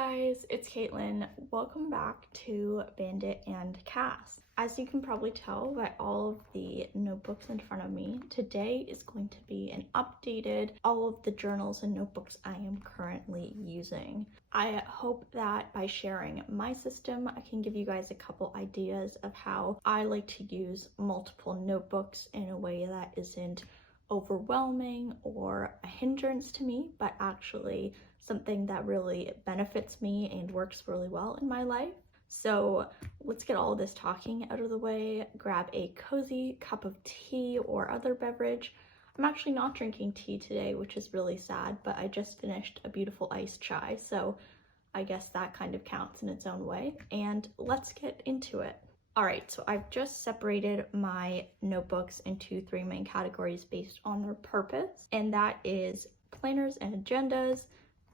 guys, it's Kaitlin. Welcome back to Bandit and Cass. As you can probably tell by all of the notebooks in front of me, today is going to be an updated all of the journals and notebooks I am currently using. I hope that by sharing my system, I can give you guys a couple ideas of how I like to use multiple notebooks in a way that isn't overwhelming or a hindrance to me, but actually something that really benefits me and works really well in my life. So let's get all of this talking out of the way. Grab a cozy cup of tea or other beverage. I'm actually not drinking tea today, which is really sad, but I just finished a beautiful iced chai, so I guess that kind of counts in its own way. And let's get into it. All right, so I've just separated my notebooks into three main categories based on their purpose, and that is planners and agendas,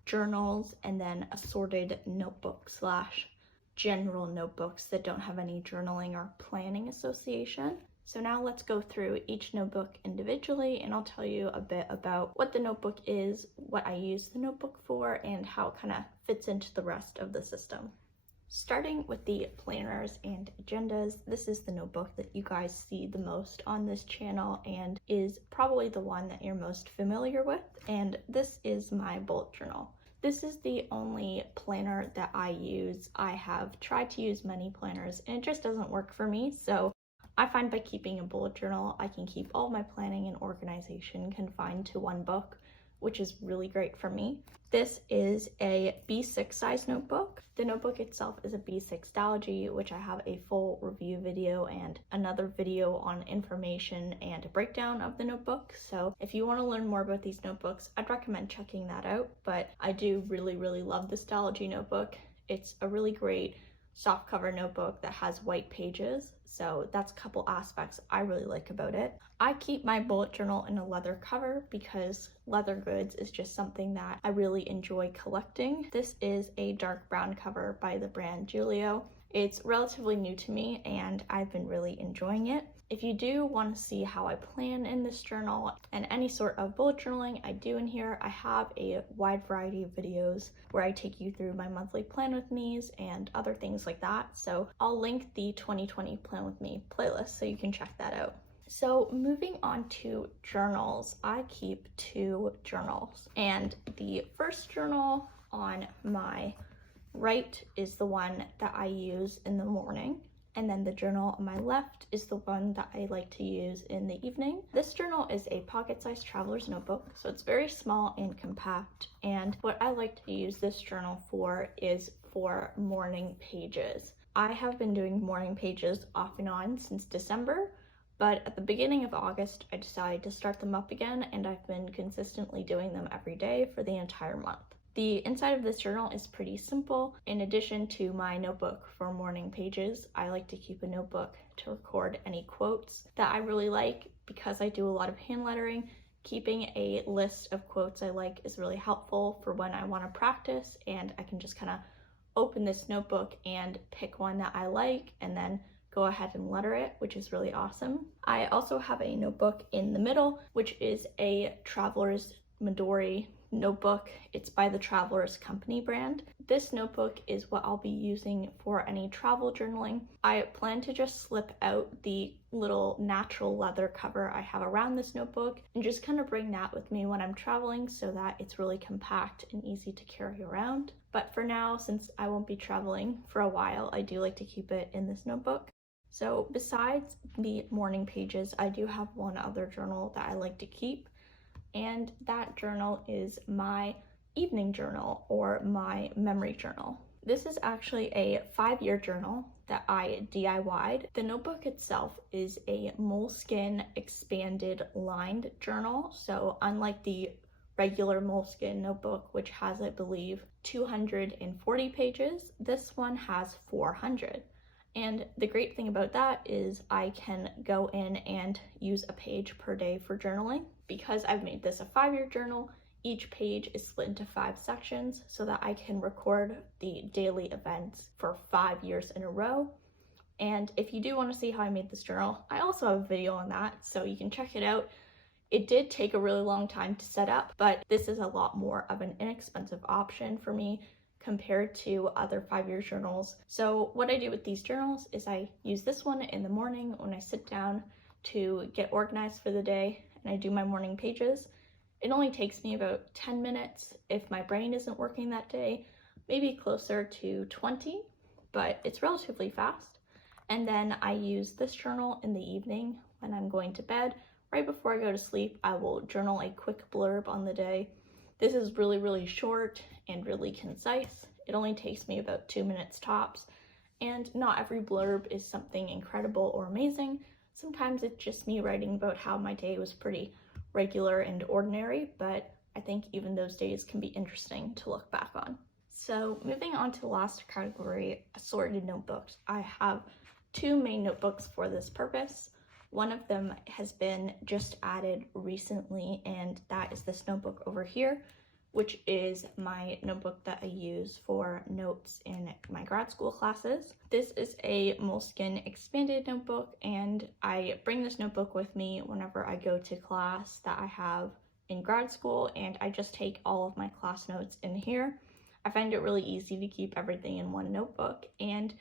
journals, and then assorted notebooks / general notebooks that don't have any journaling or planning association. So now let's go through each notebook individually, and I'll tell you a bit about what the notebook is, what I use the notebook for, and how it kind of fits into the rest of the system. Starting with the planners and agendas, this is the notebook that you guys see the most on this channel and is probably the one that you're most familiar with, and this is my bullet journal. This is the only planner that I use. I have tried to use many planners and it just doesn't work for me, so I find by keeping a bullet journal, I can keep all my planning and organization confined to one book, which is really great for me. This is a B6 size notebook. The notebook itself is a B6 Stalogy, which I have a full review video and another video on information and a breakdown of the notebook. So if you want to learn more about these notebooks, I'd recommend checking that out. But I do really love the Stalogy notebook. It's a really great soft cover notebook that has white pages, so that's a couple aspects I really like about it. I keep my bullet journal in a leather cover because leather goods is just something that I really enjoy collecting. This is a dark brown cover by the brand Gillio. It's relatively new to me and I've been really enjoying it. If you do want to see how I plan in this journal and any sort of bullet journaling I do in here, I have a wide variety of videos where I take you through my monthly plan with me's and other things like that. So I'll link the 2020 plan with me playlist so you can check that out. So moving on to journals, I keep two journals, and the first journal on my right is the one that I use in the morning, and then the journal on my left is the one that I like to use in the evening. This journal is a pocket-sized traveler's notebook, so it's very small and compact, and what I like to use this journal for is for morning pages. I have been doing morning pages off and on since December, but at the beginning of August, I decided to start them up again, and I've been consistently doing them every day for the entire month. The inside of this journal is pretty simple. In addition to my notebook for morning pages, I like to keep a notebook to record any quotes that I really like. Because I do a lot of hand lettering, keeping a list of quotes I like is really helpful for when I want to practice, and I can just kind of open this notebook and pick one that I like and then go ahead and letter it, which is really awesome. I also have a notebook in the middle, which is a Traveler's Midori notebook. It's by the Travelers Company brand. This notebook is what I'll be using for any travel journaling. I plan to just slip out the little natural leather cover I have around this notebook and just kind of bring that with me when I'm traveling so that it's really compact and easy to carry around. But for now, since I won't be traveling for a while, I do like to keep it in this notebook. So besides the morning pages, I do have one other journal that I like to keep, and that journal is my evening journal or my memory journal. This is actually a 5-year journal that I DIY'd. The notebook itself is a moleskine expanded lined journal, so unlike the regular moleskine notebook, which has, I believe, 240 pages, this one has 400. And the great thing about that is I can go in and use a page per day for journaling. Because I've made this a 5-year journal, each page is split into 5 sections so that I can record the daily events for 5 years in a row. And if you do want to see how I made this journal, I also have a video on that, so you can check it out. It did take a really long time to set up, but this is a lot more of an inexpensive option for me compared to other 5-year journals. So what I do with these journals is I use this one in the morning when I sit down to get organized for the day, and I do my morning pages. It only takes me about 10 minutes if my brain isn't working that day, maybe closer to 20, but it's relatively fast. And then I use this journal in the evening when I'm going to bed. Right before I go to sleep, I will journal a quick blurb on the day. This is really, really short and really concise. It only takes me about 2 minutes tops, and not every blurb is something incredible or amazing. Sometimes it's just me writing about how my day was pretty regular and ordinary, but I think even those days can be interesting to look back on. So moving on to the last category, assorted notebooks. I have 2 main notebooks for this purpose. One of them has been just added recently, and that is this notebook over here, which is my notebook that I use for notes in my grad school classes. This is a moleskine expanded notebook, and I bring this notebook with me whenever I go to class that I have in grad school, and I just take all of my class notes in here. I find it really easy to keep everything in one notebook, and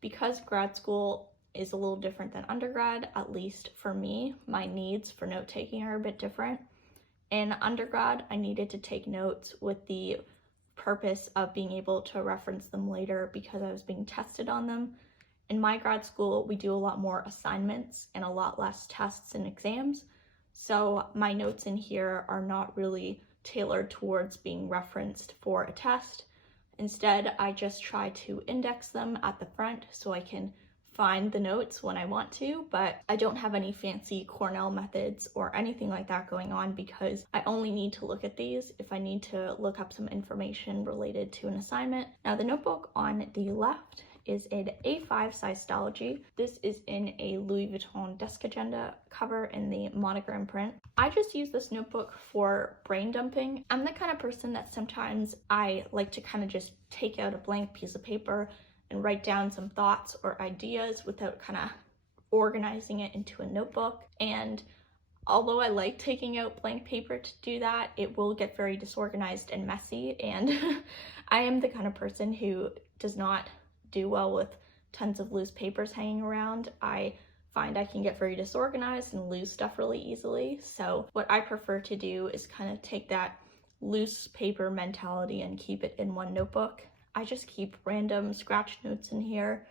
because grad school is a little different than undergrad, at least for me, my needs for note-taking are a bit different. In undergrad, I needed to take notes with the purpose of being able to reference them later because I was being tested on them. In my grad school, we do a lot more assignments and a lot less tests and exams, so my notes in here are not really tailored towards being referenced for a test. Instead, I just try to index them at the front so I can find the notes when I want to, but I don't have any fancy Cornell methods or anything like that going on because I only need to look at these if I need to look up some information related to an assignment. Now, the notebook on the left is an A5 size Stalogy. This is in a Louis Vuitton desk agenda cover in the monogram print. I just use this notebook for brain dumping. I'm the kind of person that sometimes I like to kind of just take out a blank piece of paper and write down some thoughts or ideas without kind of organizing it into a notebook. And although I like taking out blank paper to do that, it will get very disorganized and messy. And I am the kind of person who does not do well with tons of loose papers hanging around. I find I can get very disorganized and lose stuff really easily. So what I prefer to do is kind of take that loose paper mentality and keep it in one notebook. I just keep random scratch notes in here.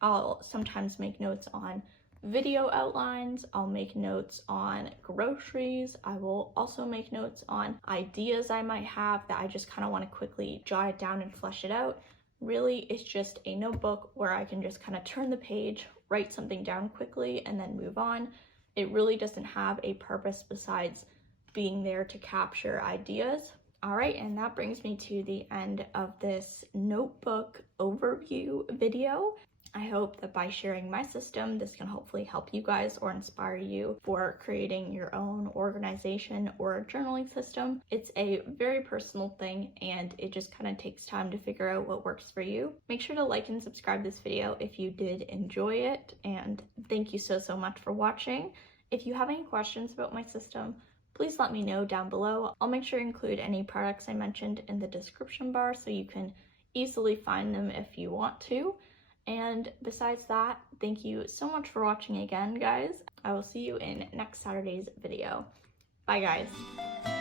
I'll sometimes make notes on video outlines. I'll make notes on groceries. I will also make notes on ideas I might have that I just kind of want to quickly jot it down and flesh it out. Really, it's just a notebook where I can just kind of turn the page, write something down quickly, and then move on. It really doesn't have a purpose besides being there to capture ideas. All right, and that brings me to the end of this notebook overview video. I hope that by sharing my system, this can hopefully help you guys or inspire you for creating your own organization or journaling system. It's a very personal thing, and it just kind of takes time to figure out what works for you. Make sure to like and subscribe this video if you did enjoy it, and thank you so much for watching. If you have any questions about my system, please let me know down below. I'll make sure to include any products I mentioned in the description bar so you can easily find them if you want to. And besides that, thank you so much for watching again, guys. I will see you in next Saturday's video. Bye, guys.